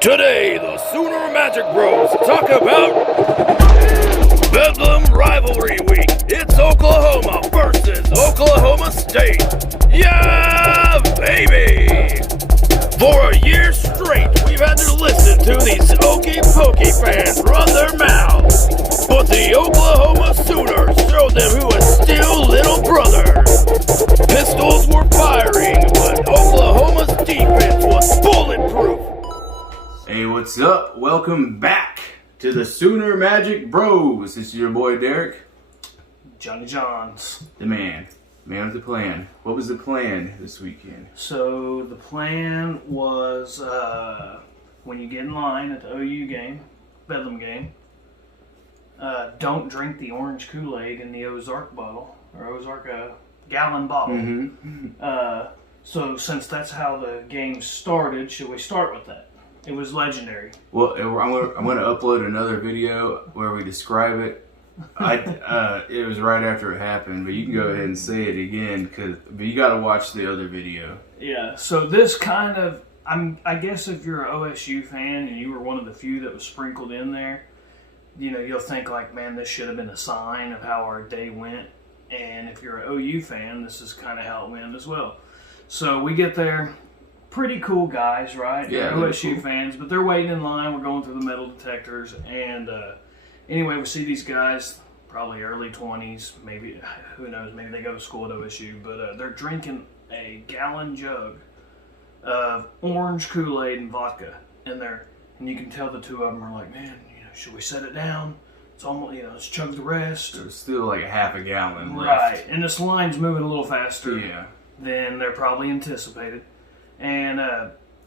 Today, the Sooner Magic Bros talk about Bedlam Rivalry Week. It's Oklahoma versus Oklahoma State. Yeah, baby! For a year straight, we've had to listen to these Okie Pokey fans run their mouths. But the Oklahoma Sooners showed them who is still little brother. Pistols were firing, but Oklahoma's defense was bulletproof. Hey, what's up? Welcome back to the Sooner Magic Bros. This is your boy Derek. Johnny Johns. The man. Man with the plan. What was the plan this weekend? So the plan was when you get in line at the OU game, Bedlam game, don't drink the orange Kool-Aid in the Ozark bottle, or Ozark gallon bottle. Mm-hmm. So since that's how the game started, should we start with that? It was legendary. Well, I'm gonna upload another video where we describe it. It was right after it happened, but you can go ahead and say it again, but you got to watch the other video. Yeah. So this kind of, I guess if you're an OSU fan and you were one of the few that was sprinkled in there, you know, you'll think like, man, this should have been a sign of how our day went. And if you're an OU fan, this is kind of how it went as well. So we get there. Pretty cool guys, right? Yeah, they're OSU cool fans, but they're waiting in line. We're going through the metal detectors, and anyway, we see these guys, probably early 20s, maybe, who knows, maybe they go to school at OSU, but they're drinking a gallon jug of orange Kool-Aid and vodka, and you can tell the two of them are like, man, you know, should we set it down? It's almost, you know, let's chug the rest. There's still like a half a gallon left. Right, and this line's moving a little faster than they're probably anticipated. And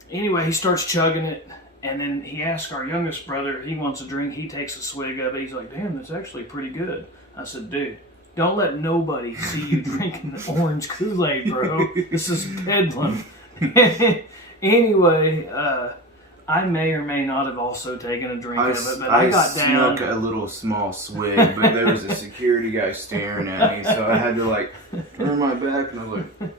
anyway, he starts chugging it, and then he asks our youngest brother, he wants a drink, he takes a swig of it, he's like, damn, that's actually pretty good. I said, dude, don't let nobody see you drinking the orange Kool-Aid, bro. This is Bedlam. Anyway, I may or may not have also taken a drink of it, but I got down. I snuck a little small swig, but there was a security guy staring at me, so I had to like turn my back, and I was like...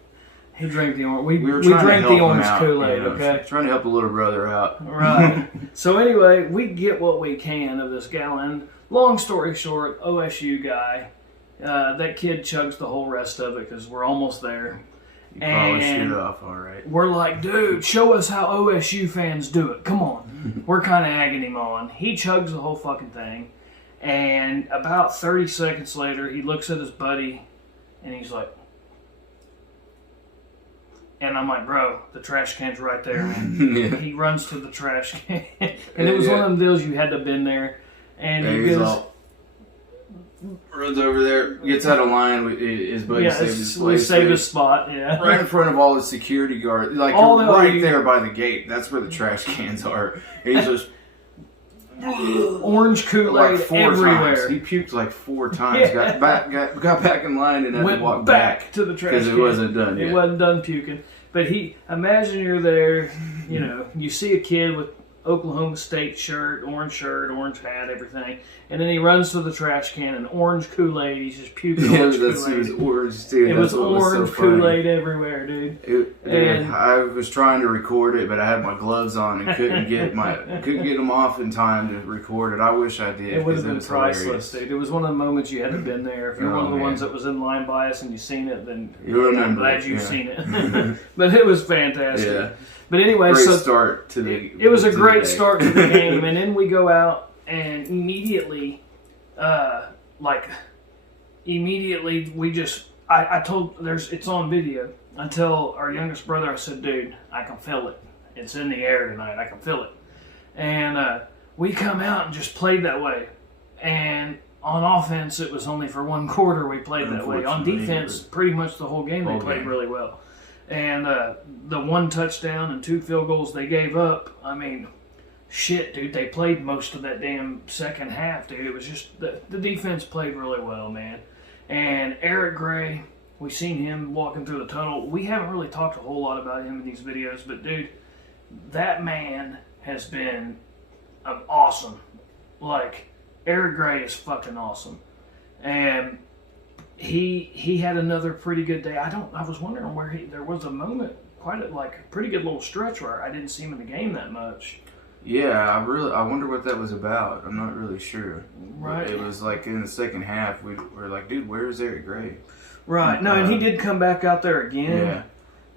He drank the orange. We drank the orange Kool-Aid, okay? Trying to help a little brother out. Right. So anyway, we get what we can of this gallon. Long story short, OSU guy, that kid chugs the whole rest of it because we're almost there. You probably shoot off, all right. We're like, dude, show us how OSU fans do it. Come on. We're kind of egging him on. He chugs the whole fucking thing. And about 30 seconds later, he looks at his buddy, and he's like, and I'm like, bro, the trash can's right there, man. Yeah. He runs to the trash can. And it was one of them deals you had to have been there. And he goes... runs over there, gets out of line. His buddy saves his place. We saved his spot, yeah. Right in front of all the security guards. Like, right there by the gate. That's where the trash cans are. And he's just... orange Kool-Aid like everywhere. Times. He puked like 4 times. Yeah. Got back in line and had Went to walk back to the trash can. Because it wasn't done yet. It wasn't done puking. But imagine you're there, you know, you see a kid with Oklahoma State shirt, orange hat, everything, and then he runs to the trash can and orange Kool-Aid, he's just puking orange Kool-Aid. It was orange, too. It was orange Kool-Aid everywhere, dude. I was trying to record it, but I had my gloves on and couldn't get them off in time to record it. I wish I did. It would have been priceless, dude. It was one of the moments you had to have been there. If you're one of the ones that was in line by us and you've seen it, then I'm glad you've seen it. But it was fantastic. Yeah. But anyway, start to the. It was a great start to the game, and then we go out and immediately, we just. I told it's on video. I tell our youngest brother, I said, dude, I can feel it. It's in the air tonight. I can feel it. And we come out and just played that way. And on offense, it was only for one quarter we played that way. On defense, pretty much the whole game they played really well. And the 1 touchdown and 2 field goals they gave up, I mean, shit, dude, they played most of that damn second half, dude. It was just, the defense played really well, man. And Eric Gray, we seen him walking through the tunnel. We haven't really talked a whole lot about him in these videos, but, dude, that man has been awesome. Like, Eric Gray is fucking awesome. And he had another pretty good day. I was wondering where there was a moment, pretty good little stretch where I didn't see him in the game that much. Yeah, I wonder what that was about. I'm not really sure. Right. It was like in the second half, we were like, dude, where's Eric Gray? Right. No, and he did come back out there again. Yeah.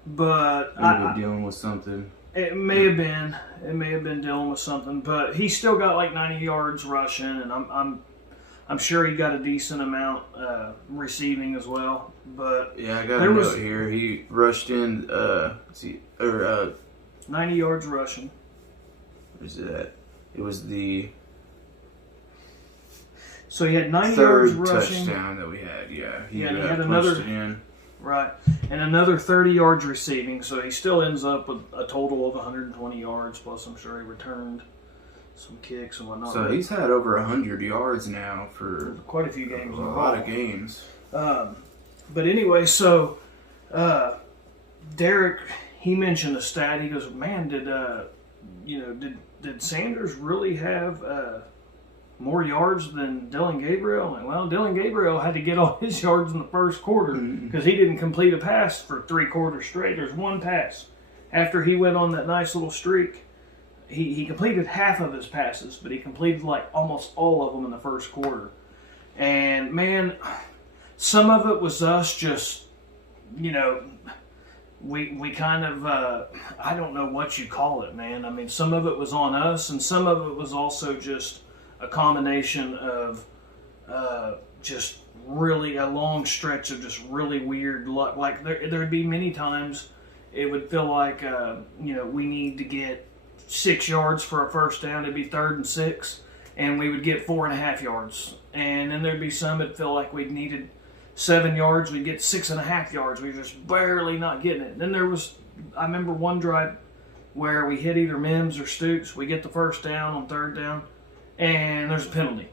But He was dealing with something. it may have been. It may have been dealing with something. But he still got like 90 yards rushing, and I'm sure he got a decent amount receiving as well. But Yeah, I got a note here. He rushed in. 90 yards rushing. Where's it at? It was the So he had 90 third yards rushing. touchdown that we had. Yeah, He had punched another. it in. Right. And another 30 yards receiving, so he still ends up with a total of 120 yards, plus I'm sure he returned some kicks and whatnot. So he's had over 100 yards now for quite a few games. a lot of games. But anyway, so Derek, he mentioned a stat. He goes, man, did Sanders really have more yards than Dylan Gabriel? I'm like, well, Dylan Gabriel had to get all his yards in the first quarter because he didn't complete a pass for 3 quarters straight. There's one pass. After he went on that nice little streak, he completed half of his passes, but he completed like almost all of them in the first quarter. And man, some of it was us just, we kind of, I don't know what you call it, man. I mean, some of it was on us, and some of it was also just a combination of just really a long stretch of just really weird luck. Like there'd be many times it would feel like we need to get 6 yards for a first down. It'd be 3rd and 6, and we would get 4.5 yards. And then there'd be some that feel like we'd needed 7 yards. We'd get 6.5 yards. We were just barely not getting it. And then I remember one drive where we hit either Mims or Stoops. We get the first down on 3rd down, and there's a penalty.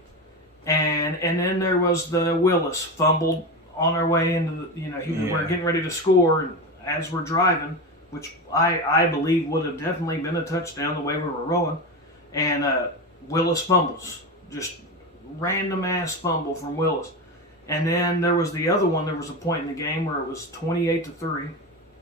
And then there was the Willis fumbled on our way into we're getting ready to score, and as we're driving, which I believe would have definitely been a touchdown the way we were rolling, and Willis fumbles, just random ass fumble from Willis. And then there was the other one. There was a point in the game where it was 28-3,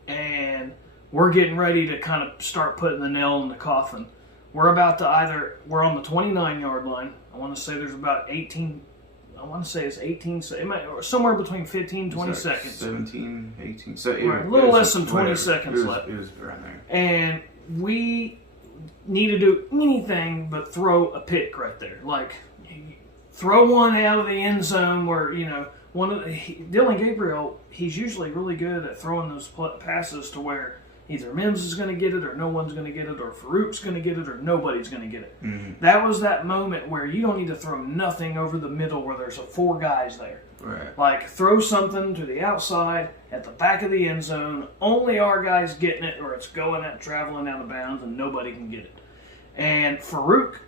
and we're getting ready to kind of start putting the nail in the coffin. We're about to we're on the 29-yard line. I want to say there's about 18. I want to say it's 18. Somewhere between 15 20 seconds. 17, 18. So a little less than 20 seconds left. It was right there. And we need to do anything but throw a pick right there. Like, throw one out of the end zone where, Dylan Gabriel, he's usually really good at throwing those passes to where either Mims is going to get it or no one's going to get it, or Farouk's going to get it or nobody's going to get it. Mm-hmm. That was that moment where you don't need to throw nothing over the middle where there's 4 guys there. Right. Like, throw something to the outside at the back of the end zone. Only our guy's getting it, or it's traveling out of bounds and nobody can get it. And Farouk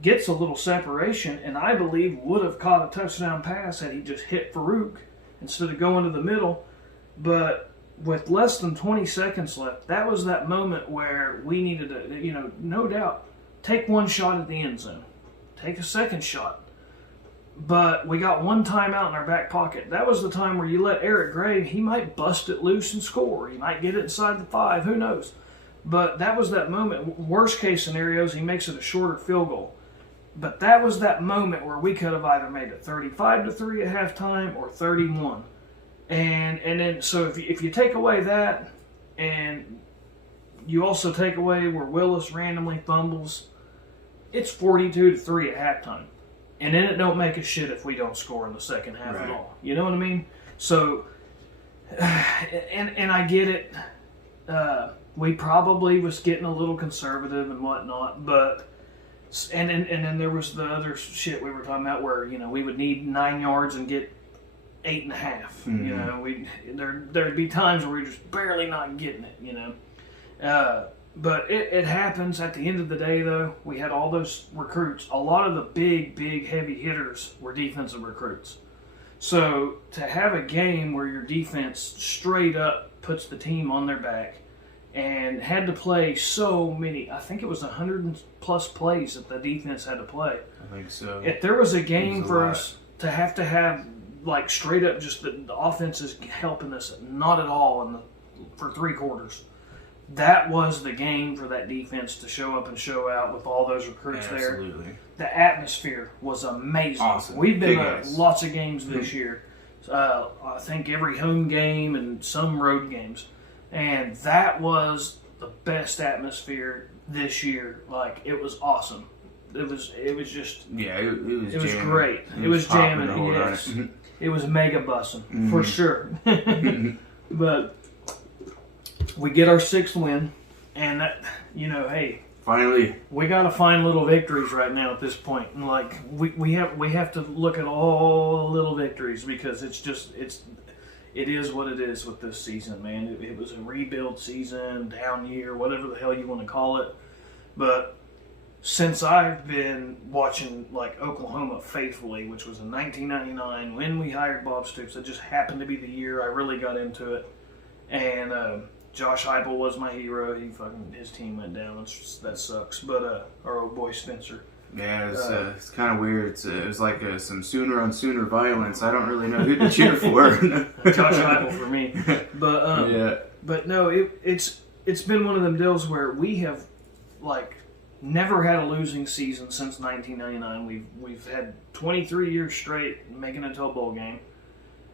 gets a little separation, and I believe would have caught a touchdown pass had he just hit Farouk instead of going to the middle. But with less than 20 seconds left, that was that moment where we needed to, no doubt, take one shot at the end zone. Take a second shot. But we got one timeout in our back pocket. That was the time where you let Eric Gray, he might bust it loose and score. He might get it inside the 5, who knows. But that was that moment. Worst case scenarios, he makes it a shorter field goal. But that was that moment where we could have either made it 35-3 at halftime or 31. And then, so if you take away that, and you also take away where Willis randomly fumbles, it's 42-3 at halftime. And then it don't make a shit if we don't score in the second half at all. You know what I mean? So, and I get it. We probably was getting a little conservative and whatnot, but and then there was the other shit we were talking about where we would need 9 yards and get 8.5. Mm-hmm. There'd be times where we're just barely not getting it. But it happens. At the end of the day, though, we had all those recruits. A lot of the big heavy hitters were defensive recruits. So to have a game where your defense straight up puts the team on their back and had to play so many, I think it was 100+ plays that the defense had to play. I think so. If there was a game for us to have like straight up just the offense is helping us not at all for 3 quarters. that was the game for that defense to show up and show out with all those recruits there. Absolutely. The atmosphere was amazing. Awesome. We've been Big to ice. lots of games this year. I think every home game and some road games. And that was the best atmosphere this year. Like, it was awesome. It was just... Yeah, it was It was jamming. great. It was popping jamming, the whole yes. night. It was mega bussing, for sure. But we get our 6th win, and that, hey, Finally. we got to find little victories right now at this point. And like we have to look at all the little victories, because it is what it is with this season, man. It was a rebuild season, down year, whatever the hell you want to call it. But since I've been watching like Oklahoma faithfully, which was in 1999 when we hired Bob Stoops, it just happened to be the year I really got into it. And Josh Heupel was my hero. His team went down. That sucks. But our old boy Spencer. Yeah, it's kind of weird. It was like some sooner on sooner violence. I don't really know who to cheer for. Josh Heupel for me. But yeah. But no, it's been one of them deals where we have like never had a losing season since 1999. We've had 23 years straight making it to a bowl game,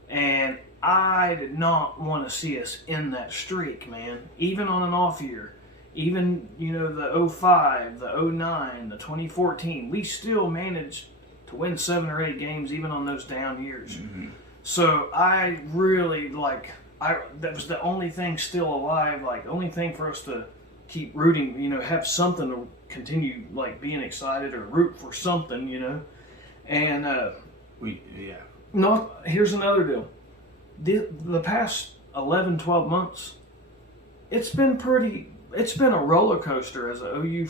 and I did not want to see us in that streak, man. Even on an off year, even the 05, the 09, the 2014, we still managed to win 7 or 8 games even on those down years. Mm-hmm. So I really that was the only thing still alive, like the only thing for us to keep rooting, have something to continue like being excited or root for something, and here's another deal. The past 11, 12 months, it's been a roller coaster as a OU,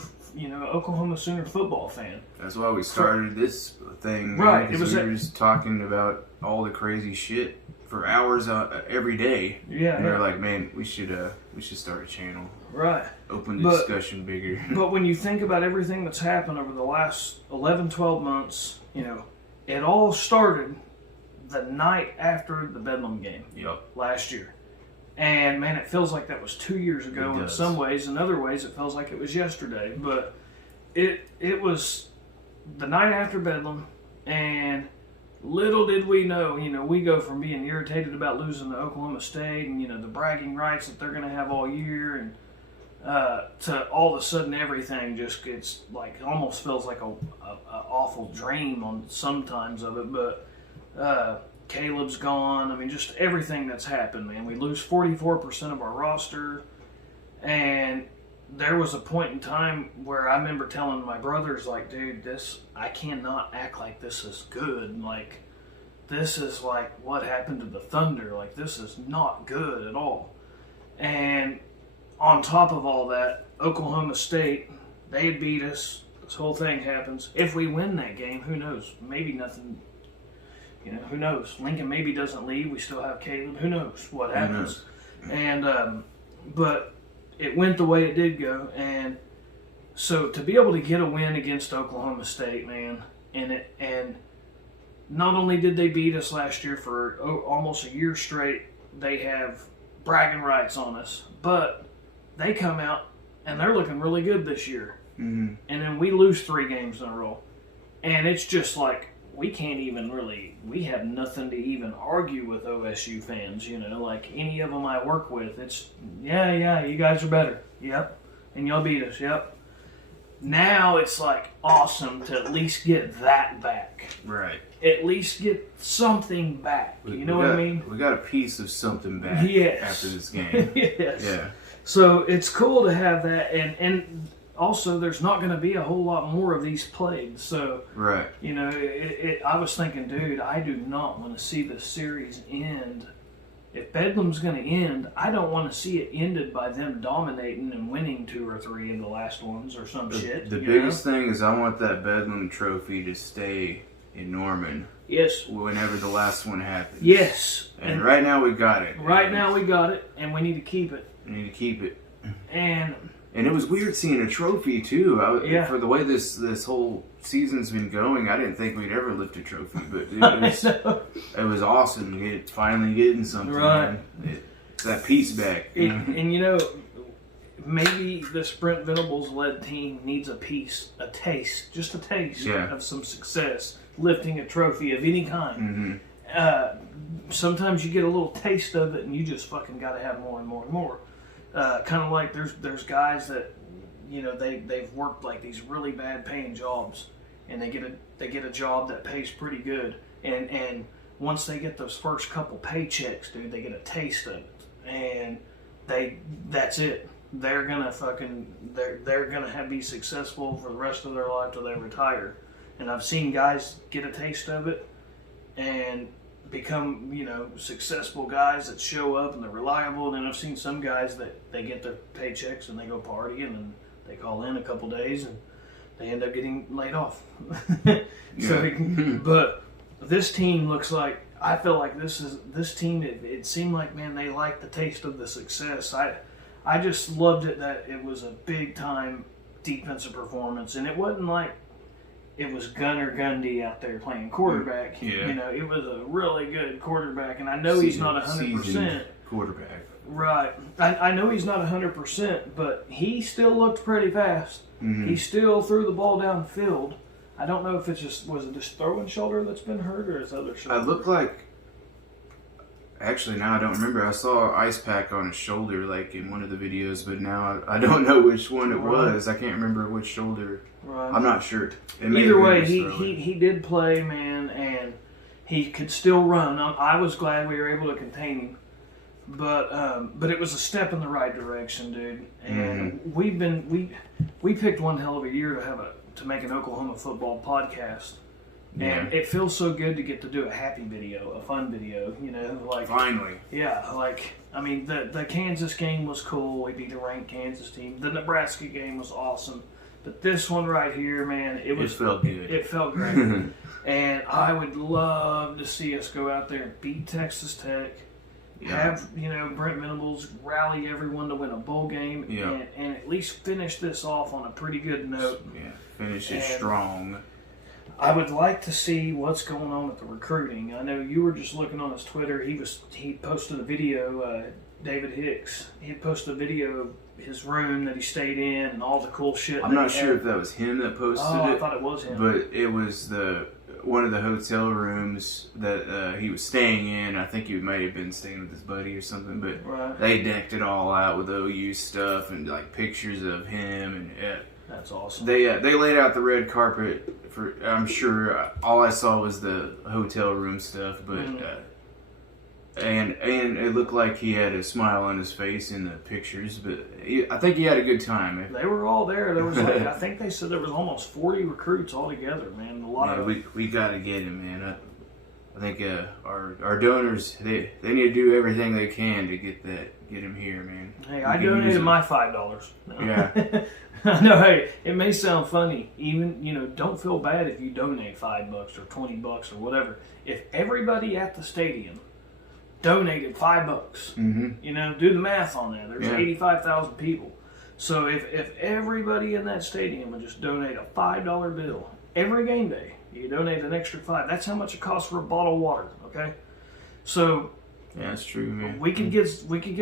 Oklahoma Sooner football fan. That's why we started this thing, right? Because we were just talking about all the crazy shit for hours every day. Yeah, and they're like, man, we should start a channel. Right. Open the discussion bigger. But when you think about everything that's happened over the last 11, 12 months, it all started the night after the Bedlam game. Yep. Last year. And man, it feels like that was 2 years ago in some ways. In other ways, it feels like it was yesterday. But it was the night after Bedlam, and little did we know, we go from being irritated about losing to Oklahoma State and, the bragging rights that they're going to have all year, and to all of a sudden everything just gets like, almost feels like a awful dream on sometimes of it. But Caleb's gone. I mean, just everything that's happened, man. We lose 44% of our roster, and there was a point in time where I remember telling my brothers, like, dude, I cannot act like this is good. Like, this is like what happened to the Thunder. Like, this is not good at all. And on top of all that, Oklahoma State, they had beat us. This whole thing happens. If we win that game, who knows? Maybe nothing. Who knows? Lincoln maybe doesn't leave. We still have Caleb. Who knows what happens? And but it went the way it did go, and so to be able to get a win against Oklahoma State, man, and not only did they beat us last year for almost a year straight, they have bragging rights on us, but they come out and they're looking really good this year. Mm-hmm. And then we lose 3 games in a row, and it's just like, we can't even we have nothing to even argue with OSU fans, like any of them I work with. It's, yeah, you guys are better. Yep. And y'all beat us. Yep. Now it's like awesome to at least get that back. Right. At least get something back. You know what I mean? We got a piece of something back after this game. Yes. Yeah. So it's cool to have that, and also, there's not going to be a whole lot more of these played. So, right. I was thinking, dude, I do not want to see the series end. If Bedlam's going to end, I don't want to see it ended by them dominating and winning 2 or 3 of the last ones or some shit. The biggest thing is I want that Bedlam trophy to stay in Norman. Yes. Whenever the last one happens. Yes. And right now we got it. Right now we got it, and we need to keep it. We need to keep it. And it was weird seeing a trophy too. For the way this whole season's been going, I didn't think we'd ever lift a trophy, but it was awesome. Finally getting something. Right. It's that piece back. And maybe the Sprint Venables led team needs a taste of some success, lifting a trophy of any kind. Sometimes you get a little taste of it, and you just fucking got to have more and more and more. Kind of like there's guys that, you know, they've worked like these really bad paying jobs, and they get a job that pays pretty good, and once they get those first couple paychecks, dude, they get a taste of it, and that's it. They're gonna be successful for the rest of their life till they retire. And I've seen guys get a taste of it and become, you know, successful guys that show up and they're reliable. And then I've seen some guys that they get their paychecks and they go party and then they call in a couple days and they end up getting laid off. But this team looks like, I feel like this team. It seemed like, man, they liked the taste of the success. I just loved it that it was a big time defensive performance, and it wasn't like it was Gunnar Gundy out there playing quarterback. Yeah. You know, it was a really good quarterback, and I know he's not 100%. Quarterback. Right. I know he's not 100%, but he still looked pretty fast. He still threw the ball downfield. I don't know if was it just throwing shoulder that's been hurt or his other shoulder? I look like, actually now I don't remember. I saw an ice pack on his shoulder like in one of the videos, but now I don't know which one it was. I can't remember which shoulder. Right. I'm not sure. Either way, he did play, man, and he could still run. I was glad we were able to contain him. But it was a step in the right direction, dude. And we picked one hell of a year to make an Oklahoma football podcast. And it feels so good to get to do a happy video, a fun video, you know, like finally. Yeah, like I mean the Kansas game was cool. We beat a ranked Kansas team. The Nebraska game was awesome. But this one right here, man, it felt good. It felt great. And I would love to see us go out there and beat Texas Tech. Have, you know, Brent Venables rally everyone to win a bowl game and at least finish this off on a pretty good note. Yeah, finish it strong. I would like to see what's going on with the recruiting. I know you were just looking on his Twitter. He posted a video, David Hicks. He posted a video of his room that he stayed in and all the cool shit. I'm not sure if that was him that posted it. I thought it was him. But it was one of the hotel rooms that he was staying in. I think he might have been staying with his buddy or something. But they decked it all out with OU stuff and like pictures of him and that's awesome. They laid out the red carpet for. I'm sure all I saw was the hotel room stuff, but and it looked like he had a smile on his face in the pictures. But I think he had a good time. They were all there. There was like I think they said there was almost 40 recruits altogether. Man, a lot of we got to get him, man. I think our donors they need to do everything they can to get him here, man. Hey, I donated my $5. No. Yeah. No, hey, it may sound funny. Even, you know, don't feel bad if you donate $5 or $20 or whatever. If everybody at the stadium donated $5, you know, do the math on that. There's 85,000 people. So if everybody in that stadium would just donate a $5 bill every game day, you donate an extra $5. That's how much it costs for a bottle of water. Okay, so. Yeah, that's true, man. We could get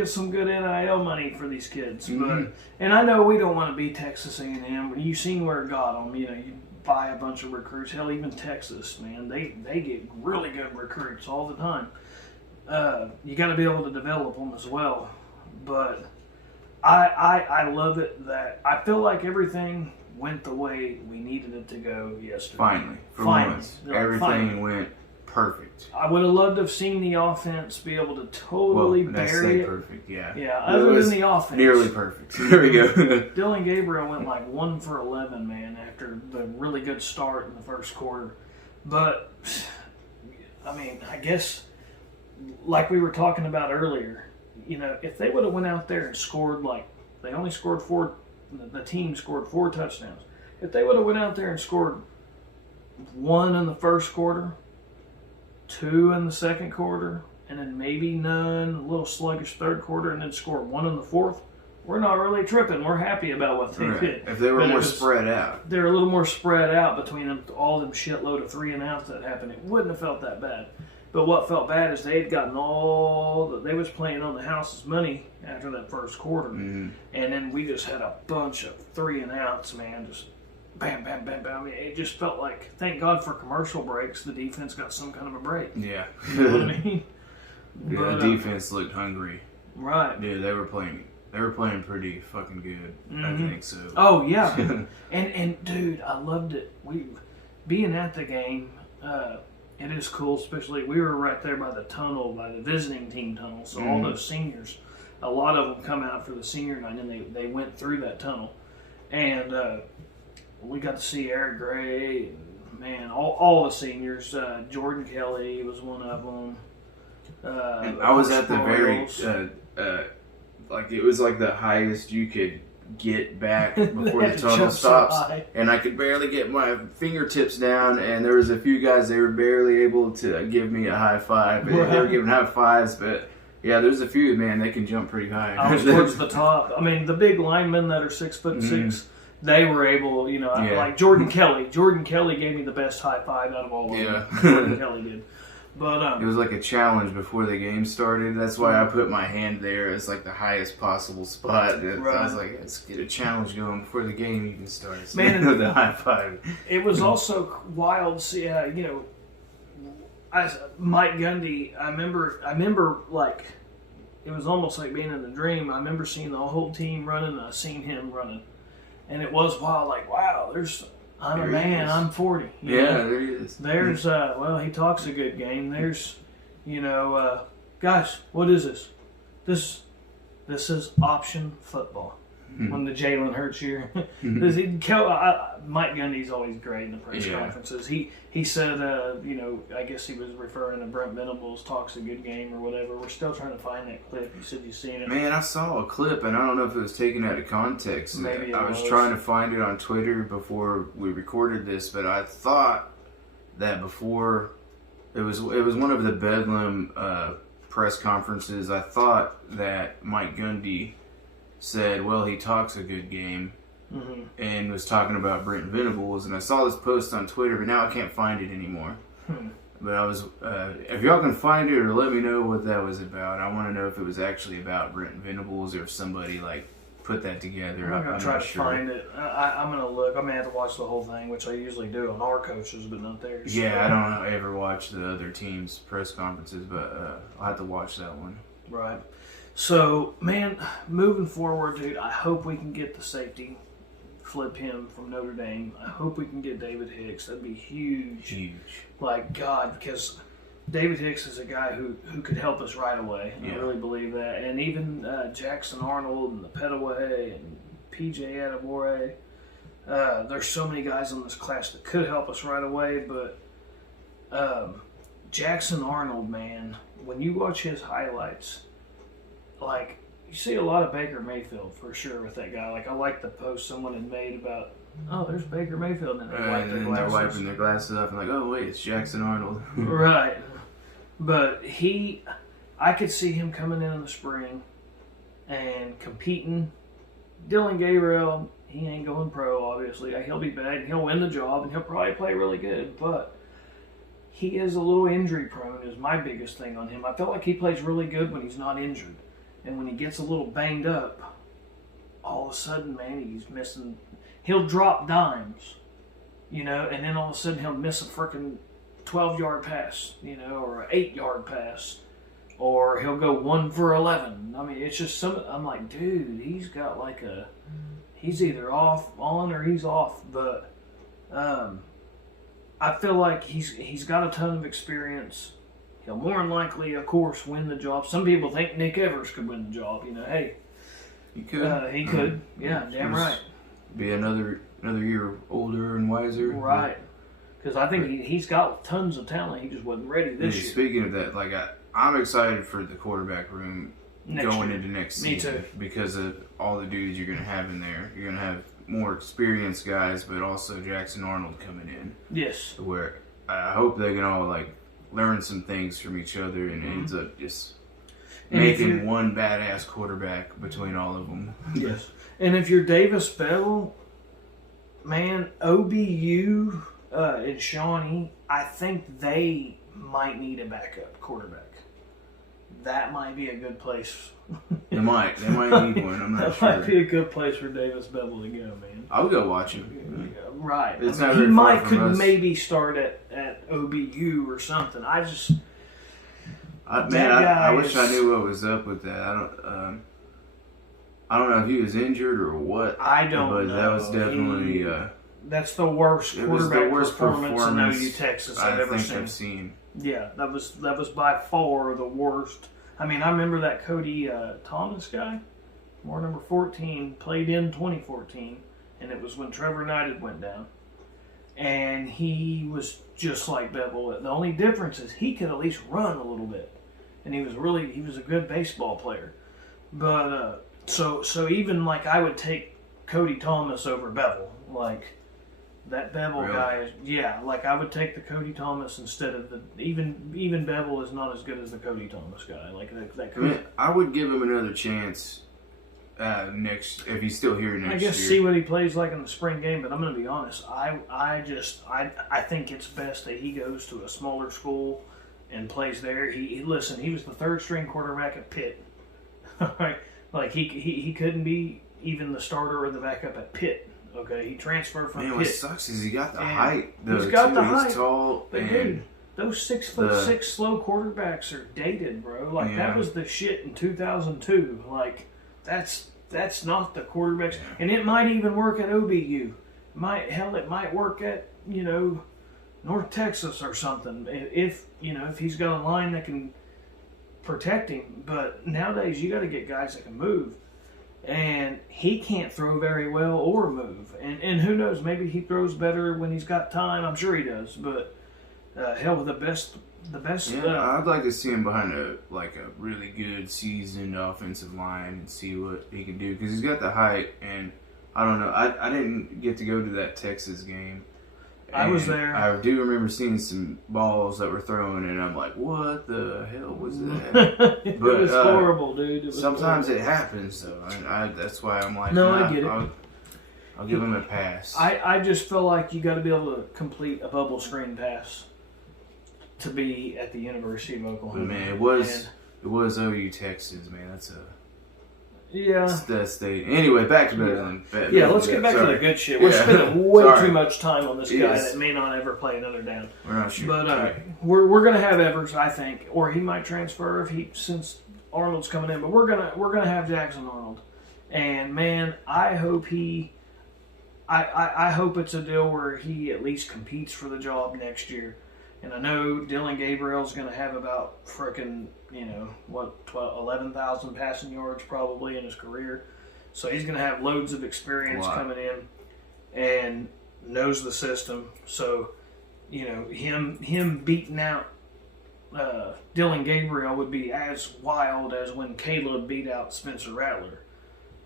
some good NIL money for these kids, but and I know we don't want to be Texas A&M. You've seen where it got them. You know, you buy a bunch of recruits. Hell, even Texas, man, they get really good recruits all the time. You got to be able to develop them as well. But I love it that I feel like everything went the way we needed it to go yesterday. Finally, once, everything went perfect. I would have loved to have seen the offense be able to totally bury it. Perfect, yeah. Yeah, other than the offense. Nearly perfect. There we go. Dylan Gabriel went like 1 for 11, man, after the really good start in the first quarter. But, I mean, I guess, like we were talking about earlier, you know, if they would have went out there and scored they only scored 4, the team scored 4 touchdowns. If they would have went out there and scored 1 in the first quarter, 2 in the second quarter, and then maybe none, a little sluggish third quarter, and then score 1 in the fourth, we're not really tripping. We're happy about what they did. If they were more spread out. They're a little more spread out between all them shitload of 3 and outs that happened. It wouldn't have felt that bad. But what felt bad is they had gotten they was playing on the house's money after that first quarter. Mm-hmm. And then we just had a bunch of 3 and outs, man. Just bam, bam, bam, bam. I mean, it just felt like, thank God for commercial breaks, the defense got some kind of a break. Yeah. You know what I mean? Yeah, But, the defense looked hungry. Right. Yeah, they were playing pretty fucking good. I think so. Oh, yeah. and dude, I loved it. Being at the game, it is cool, especially we were right there by the tunnel, by the visiting team tunnel. So all those seniors, a lot of them come out for the senior night, and they went through that tunnel. And we got to see Eric Gray, and, man, all the seniors. Jordan Kelly was one of them. And I was at the very, like, it was like the highest you could get back before the tunnel stops, and I could barely get my fingertips down, and there was a few guys, they were barely able to give me a high five. They were giving high fives, but yeah, there's a few, man, they can jump pretty high. I was towards the top. I mean, the big linemen that are 6'6", they were able, like Jordan Kelly. Jordan Kelly gave me the best high five out of all of them. Jordan Kelly did. But it was like a challenge before the game started. That's why I put my hand there as like the highest possible spot. Right. I was like, let's get a challenge going before the game even starts. Man, the high five. It was also wild. See, Mike Gundy. I remember like it was almost like being in a dream. I remember seeing the whole team running. I seen him running, and it was wild. Like, wow, I'm a man. I'm 40. There he is. There's, he talks a good game. There's, guys, what is this? This is option football. When the Jalen Hurts year. Mike Gundy's always great in the press conferences. He said, I guess he was referring to Brent Venables talks a good game or whatever. We're still trying to find that clip. You said you seen it. Man, I saw a clip, and I don't know if it was taken out of context. Maybe I was trying to find it on Twitter before we recorded this, but I thought that before it was one of the Bedlam press conferences. I thought that Mike Gundy said, well, he talks a good game, and was talking about Brent Venables, and I saw this post on Twitter, but now I can't find it anymore. But I was, if y'all can find it or let me know what that was about. I want to know if it was actually about Brent Venables or if somebody like put that together. I'm going to try to find it. I'm going to look. I'm going to have to watch the whole thing, which I usually do on our coaches, but not theirs. Yeah, I don't ever watch the other teams' press conferences, but I'll have to watch that one. Right. So, man, moving forward, dude, I hope we can get the safety, flip him from Notre Dame. I hope we can get David Hicks. That'd be huge. Huge. Like, God, because David Hicks is a guy who could help us right away. I really believe that. And even Jackson Arnold and the Petaway and PJ Adebawore. There's so many guys in this class that could help us right away, but Jackson Arnold, man, when you watch his highlights, like, you see a lot of Baker Mayfield for sure with that guy. Like, I like the post someone had made about, oh, there's Baker Mayfield, and they're wiping their glasses off and like, oh wait, it's Jackson Arnold. Right, but I could see him coming in the spring and competing. Dylan Gabriel, he ain't going pro, obviously. He'll be back, he'll win the job, and he'll probably play really good, but he is a little injury prone is my biggest thing on him. I feel like he plays really good when he's not injured. And when he gets a little banged up, all of a sudden, man, he's missing. He'll drop dimes, and then all of a sudden he'll miss a freaking 12-yard pass, or an 8-yard pass, or he'll go 1 for 11. I mean, it's just I'm like, dude, he's got like he's either on or he's off. But I feel like he's got a ton of experience. He'll more than likely, of course, win the job. Some people think Nick Evers could win the job. Hey, he could. He could. Yeah, damn right. Be another year older and wiser. Right. Because I think he's got tons of talent. He just wasn't ready this year. Speaking of that, like I'm excited for the quarterback room going into next season. Me too. Because of all the dudes you're going to have in there. You're going to have more experienced guys, but also Jackson Arnold coming in. Yes. Where I hope they can all learn some things from each other, and it ends up just making one badass quarterback between all of them. Yes. And if you're Davis Bell, man, OBU and Shawnee, I think they might need a backup quarterback. That might be a good place. They might need one. I'm not sure. That might be a good place for Davis Bevel to go, man. I would go watch him. Yeah, right. It's I not mean, very far from us. maybe start at OBU or something. I wish I knew what was up with that. I don't know if he was injured or what. I don't know. But that was definitely that's the worst quarterback performance in OU Texas I've ever I've seen. Yeah, that was by far the worst. I mean, I remember that Cody Thomas guy, more number 14, played in 2014, and it was when Trevor Knighted went down. And he was just like Bevel. The only difference is he could at least run a little bit. And he was a good baseball player. But, so even like I would take Cody Thomas over Bevel. Like, that Bevel guy like I would take the Cody Thomas instead of even Bevel is not as good as the Cody Thomas guy. Like that Cody. I would give him another chance next if he's still here next year. I guess see what he plays like in the spring game, but I'm going to be honest. I think it's best that he goes to a smaller school and plays there. He was the third string quarterback at Pitt. Right? Like he couldn't be even the starter or the backup at Pitt. Okay, he transferred from Pitt. What sucks is he got the height. He's got the height. He's tall. But dude, those 6'6" slow quarterbacks are dated, bro. Like that was the shit in 2002. Like that's not the quarterbacks, and it might even work at OBU. It might work at North Texas or something. If he's got a line that can protect him. But nowadays you got to get guys that can move. And he can't throw very well or move. And who knows, maybe he throws better when he's got time. I'm sure he does. But hell, the best. Yeah, I'd like to see him behind a really good seasoned offensive line and see what he can do because he's got the height. And I don't know, I didn't get to go to that Texas game. I was there. I do remember seeing some balls that were thrown, and I'm like, "What the hell was that?" It was horrible, dude. Sometimes it happens, though. That's why I'm like, I get it. I'll give him a pass. I just feel like you got to be able to complete a bubble screen pass to be at the University of Oklahoma. Man, it was OU Texas, man. That's that state. Anyway, back to Bedlam. Yeah, let's get back to the good shit. We're spending way too much time on this guy that may not ever play another down. We're not sure. But we're gonna have Evers, I think, or he might transfer since Arnold's coming in. But we're gonna have Jackson Arnold, and man, I hope I hope it's a deal where he at least competes for the job next year. And I know Dylan Gabriel's going to have about frickin' 11,000 passing yards probably in his career. So he's going to have loads of experience coming in and knows the system. So, him beating out Dylan Gabriel would be as wild as when Caleb beat out Spencer Rattler.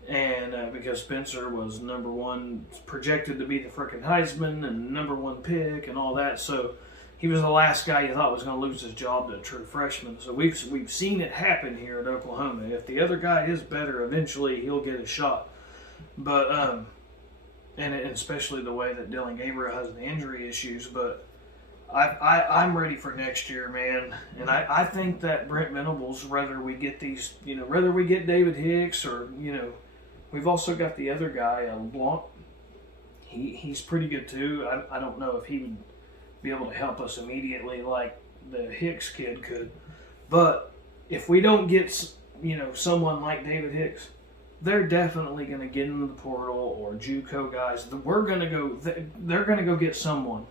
And because Spencer was number one, projected to be the frickin' Heisman and number one pick and all that. So he was the last guy you thought was going to lose his job to a true freshman. So we've seen it happen here at Oklahoma. If the other guy is better, eventually he'll get a shot. But and especially the way that Dylan Gabriel has the injury issues. But I'm ready for next year, man. And I think that Brent Venables, whether we get David Hicks or we've also got the other guy, Blanc. He's pretty good too. I don't know if he would be able to help us immediately like the Hicks kid could. But if we don't get, someone like David Hicks, they're definitely going to get into the portal or JUCO guys. They're going to go get some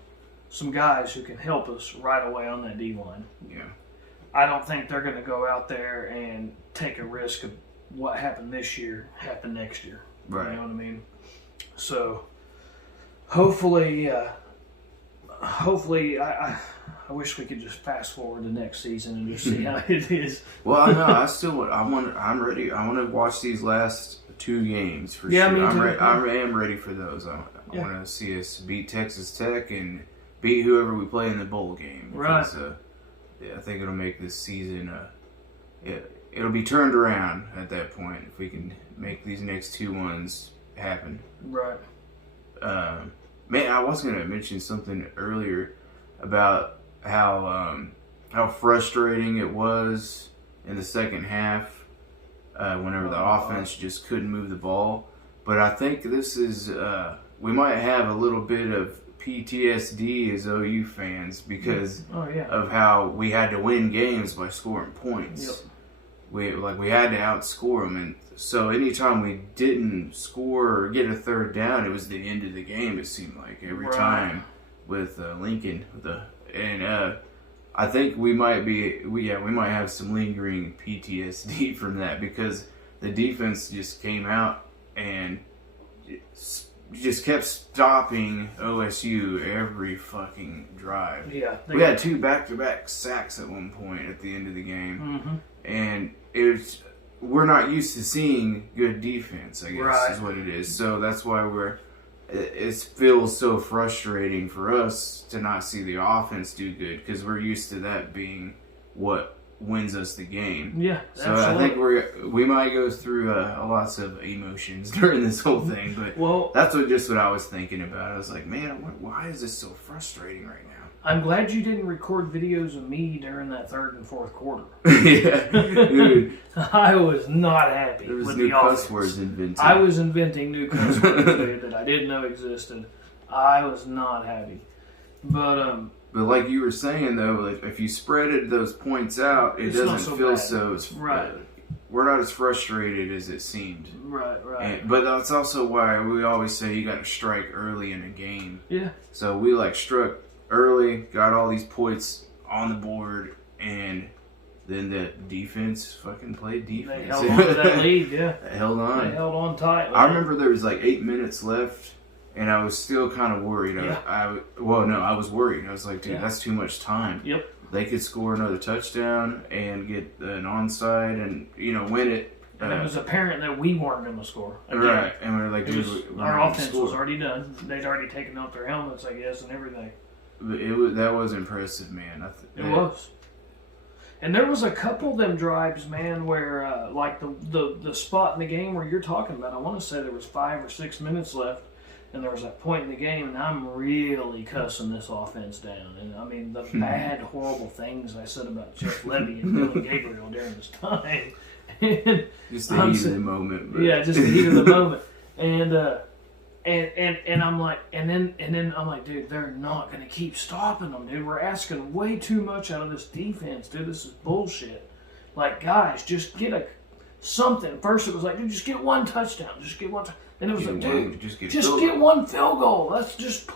guys who can help us right away on that D-line. Yeah. I don't think they're going to go out there and take a risk of what happened this year happen next year. Right. You know what I mean? So hopefully, I wish we could just fast forward to next season and just see how it is. Well, I know. I'm ready. I want to watch these last two games for sure. Me too. I am ready for those. I want to see us beat Texas Tech and beat whoever we play in the bowl game. Because, right. I think it'll make this season. It'll be turned around at that point if we can make these next two ones happen. Right. Man, I was going to mention something earlier about how how frustrating it was in the second half whenever the offense just couldn't move the ball. But I think this is we might have a little bit of PTSD as OU fans because of how we had to win games by scoring points. Yep. We had to outscore them, and so anytime we didn't score or get a third down, it was the end of the game. It seemed like every time with Lincoln. I think we might have some lingering PTSD from that because the defense just came out and just kept stopping OSU every fucking drive. Yeah, we had 2 back-to-back sacks at one point at the end of the game, and we're not used to seeing good defense, I guess is what it is. So that's why it feels so frustrating for us to not see the offense do good because we're used to that being what wins us the game. Yeah, so absolutely. I think we might go through lots of emotions during this whole thing, but that's what I was thinking about. I was like, man, why is this so frustrating right now? I'm glad you didn't record videos of me during that third and fourth quarter. Yeah, dude. I was not happy There was with new the cuss offense. words invented. I was inventing new cuss words dude, that I didn't know existed. I was not happy. But like you were saying though, if you spread those points out, it doesn't feel so right. We're not as frustrated as it seemed. Right. But that's also why we always say you got to strike early in a game. Yeah. So we struck early, got all these points on the board, and then the defense fucking played defense. They held on to that lead, yeah. They held on. They held on tight. I remember there was 8 minutes left, and I was still kind of worried. Yeah. I was worried. I was like, dude, that's too much time. Yep. They could score another touchdown and get an onside and, win it. And it was apparent that we weren't going to score. Again. Right. And we were like, dude, our offense was already done. They'd already taken off their helmets, I guess, and everything. That was impressive, man. It was. And there was a couple of them drives, man, where the spot in the game where you're talking about, I want to say there was 5 or 6 minutes left, and there was that point in the game, and I'm really cussing this offense down. And I mean, the bad, horrible things I said about Jeff Levy and Dylan Gabriel during this time. Just the heat of the moment. But. Yeah, just the heat of the moment. And I'm like, and then I'm like, dude, they're not gonna keep stopping them, dude. We're asking way too much out of this defense, dude. This is bullshit. Like, guys, just get something. First, it was like, dude, just get one touchdown, just get one. And it was like, dude, just get one field goal. Let's just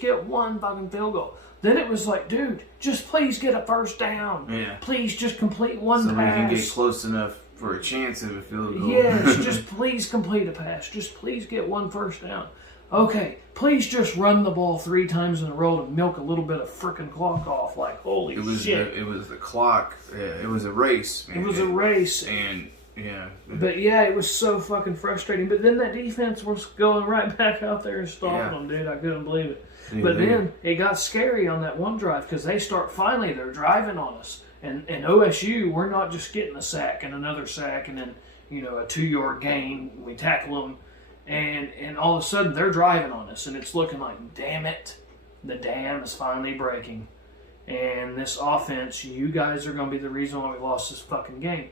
get one fucking field goal. Then it was like, dude, just please get a first down. Yeah. Please just complete one so pass. So we can get close enough for a chance of a field goal. Yes, just please complete a pass. Just please get one first down. Okay, please just run the ball 3 times in a row to milk a little bit of frickin' clock off. Like, holy shit. It was the clock. It was a race, man. It was a race. And, yeah. But, yeah, it was so fucking frustrating. But then that defense was going right back out there and stopping them, dude. I couldn't believe it. Yeah, but then it got scary on that one drive because they're driving on us. And OSU, we're not just getting a sack and another sack and then, a 2-yard gain. We tackle them. And all of a sudden, they're driving on us. And it's looking like, damn it, the dam is finally breaking. And this offense, you guys are going to be the reason why we lost this fucking game.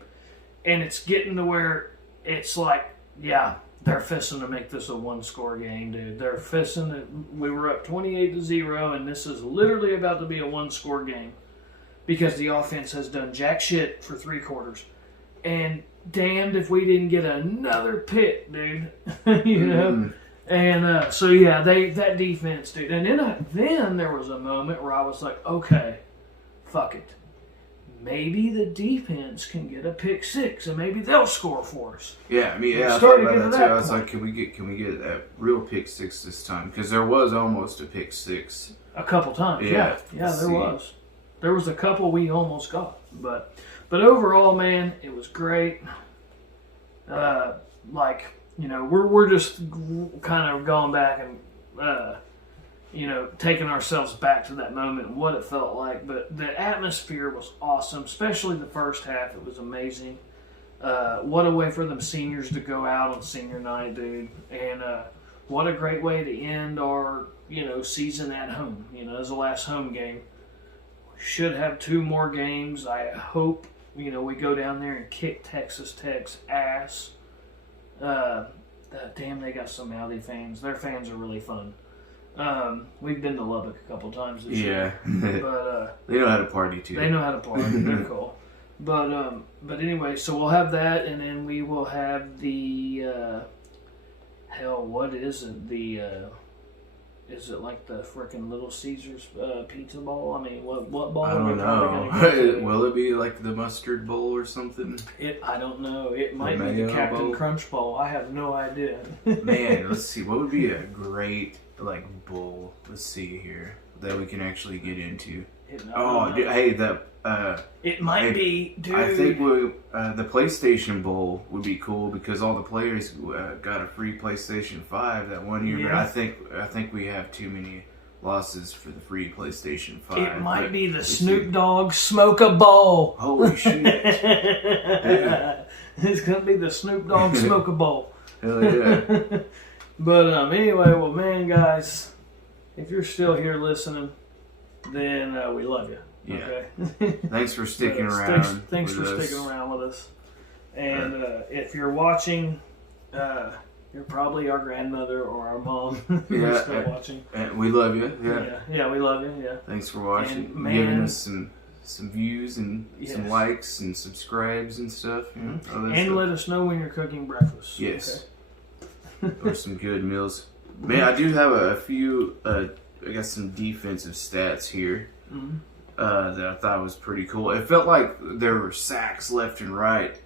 And it's getting to where it's like, yeah, they're fisting to make this a 1-score game, dude. They're fisting it. We were up 28-0, and this is literally about to be a 1-score game. Because the offense has done jack shit for 3 quarters. And damned if we didn't get another pick, dude. And so, yeah, that defense, dude. And then there was a moment where I was like, okay, fuck it. Maybe the defense can get a pick 6, and maybe they'll score for us. Yeah, I mean, I thought about that too. I was like, can we get that real pick 6 this time? Because there was almost a pick 6 a couple times. Yeah, there was. There was a couple we almost got, but overall, man, it was great. We're just kind of going back and taking ourselves back to that moment and what it felt like. But the atmosphere was awesome, especially the first half. It was amazing. What a way for them seniors to go out on senior night, dude, and what a great way to end our season at home. As the last home game. should have 2 more games. I hope, we go down there and kick Texas Tech's ass. Damn, they got some Audi fans. Their fans are really fun. We've been to Lubbock a couple times this year. But they know how to party too. They know how to party. They're cool. But anyway, so we'll have that, and then we will have the what is it? Is it like the frickin' Little Caesars pizza bowl? I mean, what bowl? I don't know. Will it be like the mustard bowl or something? I don't know. It might be the Captain Bowl? Crunch bowl. I have no idea. Man, let's see. What would be a great bowl? Let's see here that we can actually get into. It might be, dude. I think the PlayStation Bowl would be cool because all the players got a free PlayStation 5 that one year. Yeah. But I think we have too many losses for the free PlayStation 5. It might be the Snoop Dogg Smoke a Bowl. Holy shit! Yeah. It's gonna be the Snoop Dogg Smoke a Bowl. Hell yeah! But anyway, well, man, guys, if you're still here listening, then we love you. Yeah. Okay. Thanks for sticking around. Thanks for sticking around with us. And if you're watching, you're probably our grandmother or our mom. Who's still watching. And we love you. Yeah, we love you. Yeah. Thanks for watching, and giving us some views and some likes and subscribes and stuff. And let us know when you're cooking breakfast. Yes. Okay. Or some good meals. Man, I do have a few. I got some defensive stats here. Mm-hmm. That I thought was pretty cool. It felt like there were sacks left and right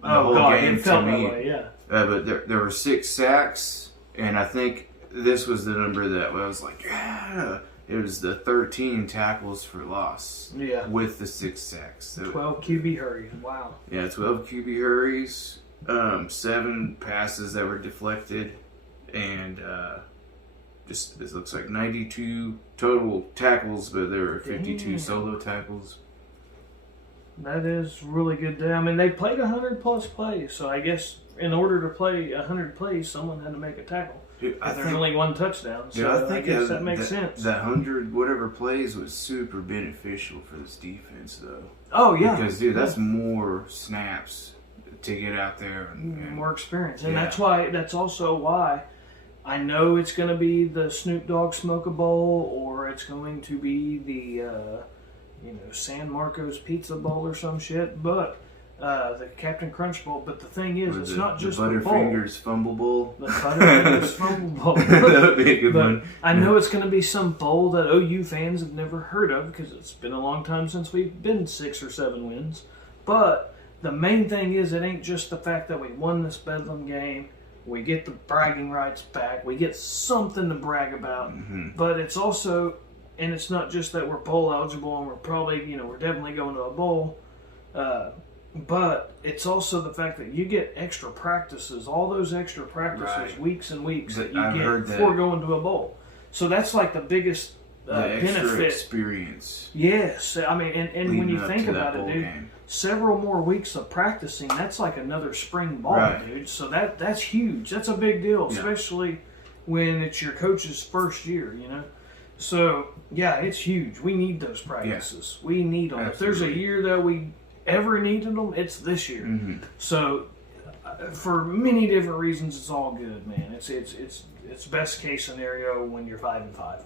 the whole game it felt to me. That way, yeah. But there were 6 sacks, and I think this was the number that I was like, yeah. It was the 13 tackles for loss. Yeah. With the 6 sacks. So, 12 QB hurries. Wow. Yeah, 12 QB hurries. 7 passes that were deflected, and this looks like 92 total tackles, but there were 52 solo tackles. That is really good. I mean, they played 100 plus plays, so I guess in order to play 100 plays, someone had to make a tackle. Dude, there's only 1 touchdown, so I guess that makes sense. That 100 whatever plays was super beneficial for this defense, though. Oh yeah, because that's more snaps to get out there and more experience, and that's also why. I know it's going to be the Snoop Dogg Smoke a Bowl, or it's going to be the, San Marcos Pizza Bowl or some shit, but the Captain Crunch Bowl. But the thing is, it's not just the bowl. Butterfingers Fumble Bowl. The Butterfingers Fumble Bowl. That would be a good one. I know it's going to be some bowl that OU fans have never heard of because it's been a long time since we've been 6 or 7 wins. But the main thing is, it ain't just the fact that we won this Bedlam game. We get the bragging rights back. We get something to brag about. Mm-hmm. But it's also, and it's not just that we're bowl eligible and we're probably, we're definitely going to a bowl. But it's also the fact that you get extra practices, all those extra practices, weeks and weeks that you get before going to a bowl. So that's like the biggest benefit. Experience. Yes. I mean, and when you think about it, dude. Game. Several more weeks of practicing, that's like another spring ball, dude. So that's huge. That's a big deal, especially when it's your coach's first year, So, it's huge. We need those practices. We need them. Absolutely. If there's a year that we ever needed them, it's this year. Mm-hmm. So, for many different reasons, it's all good, man. It's best case scenario when you're 5-5.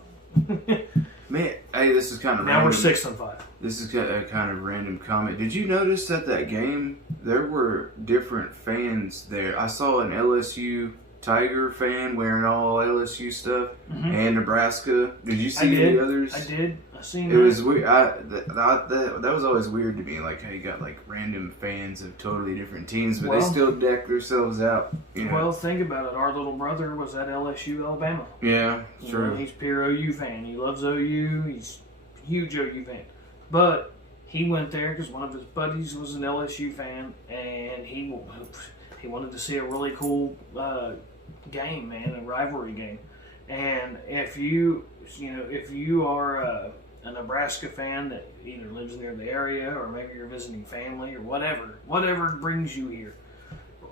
Man, hey, this is kind of now random. We're 6-5. This is a kind of random comment. Did you notice that game there were different fans there? I saw an LSU Tiger fan wearing all LSU stuff, and Nebraska. Did you see any others? I did. I seen it. It was weird. That was always weird to me. Like how you got like random fans of totally different teams, but they still deck themselves out. Well, think about it. Our little brother was at LSU, Alabama. Yeah, true. He's pure OU fan. He loves OU. He's a huge OU fan. But he went there because one of his buddies was an LSU fan, and he wanted to see a really cool game, man, a rivalry game. And if you are a Nebraska fan that either lives near the area or maybe you're visiting family or whatever brings you here,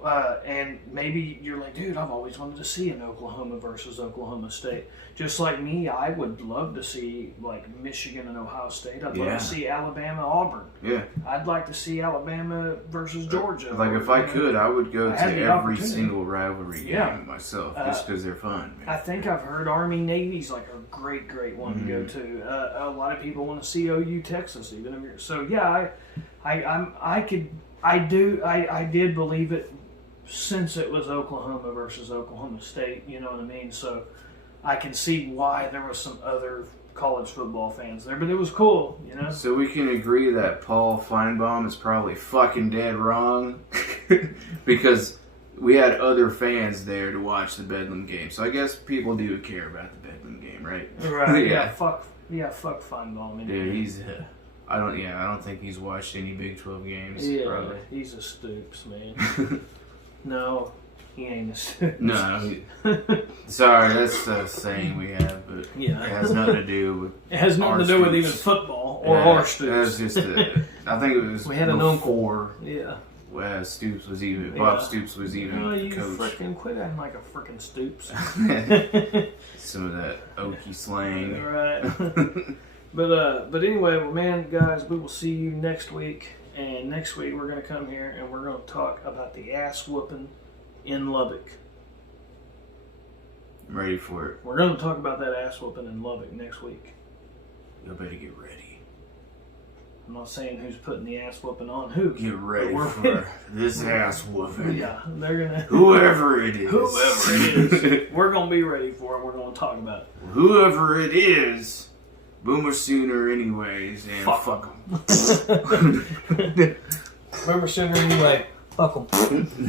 and maybe you're like, dude, I've always wanted to see an Oklahoma versus Oklahoma State. Just like me, I would love to see like Michigan and Ohio State. I'd love to see Alabama, Auburn. Yeah. I'd like to see Alabama versus Georgia. Like if I could, I would go to every single rivalry game myself, just because they're fun. Man. I think I've heard Army Navy's like a great one to go to. A lot of people want to see OU Texas even. So yeah, I did believe it since it was Oklahoma versus Oklahoma State. You know what I mean? So I can see why there was some other college football fans there, but it was cool, you know? So we can agree that Paul Feinbaum is probably fucking dead wrong because we had other fans there to watch the Bedlam game. So I guess people do care about the Bedlam game, right? Right. Fuck Feinbaum. Dude, he's I don't think he's watched any Big 12 games. Yeah, probably. He's a Stoops, man. No, he ain't a Stoops. No, sorry, that's a saying we have, but it has nothing to do with. It has nothing to do with even football or our Stoops. It was just I think it was we had an before. Yeah. Stoops was even Bob Stoops was even you coach. Freaking quit acting like a freaking Stoops. Some of that Okie slang. Right. But anyway, well, man, guys, we will see you next week. And next week we're going to come here and we're going to talk about the ass whooping in Lubbock. I'm ready for it. We're going to talk about that ass whooping in Lubbock next week. You better get ready. I'm not saying who's putting the ass whooping on who. Get ready for this ass whooping. Yeah, they're going to... Whoever it is. Whoever it is. We're going to be ready for it. We're going to talk about it. Whoever it is. Boomer Sooner anyways, and fuck them. Boomer Sooner anyway. Fuck them.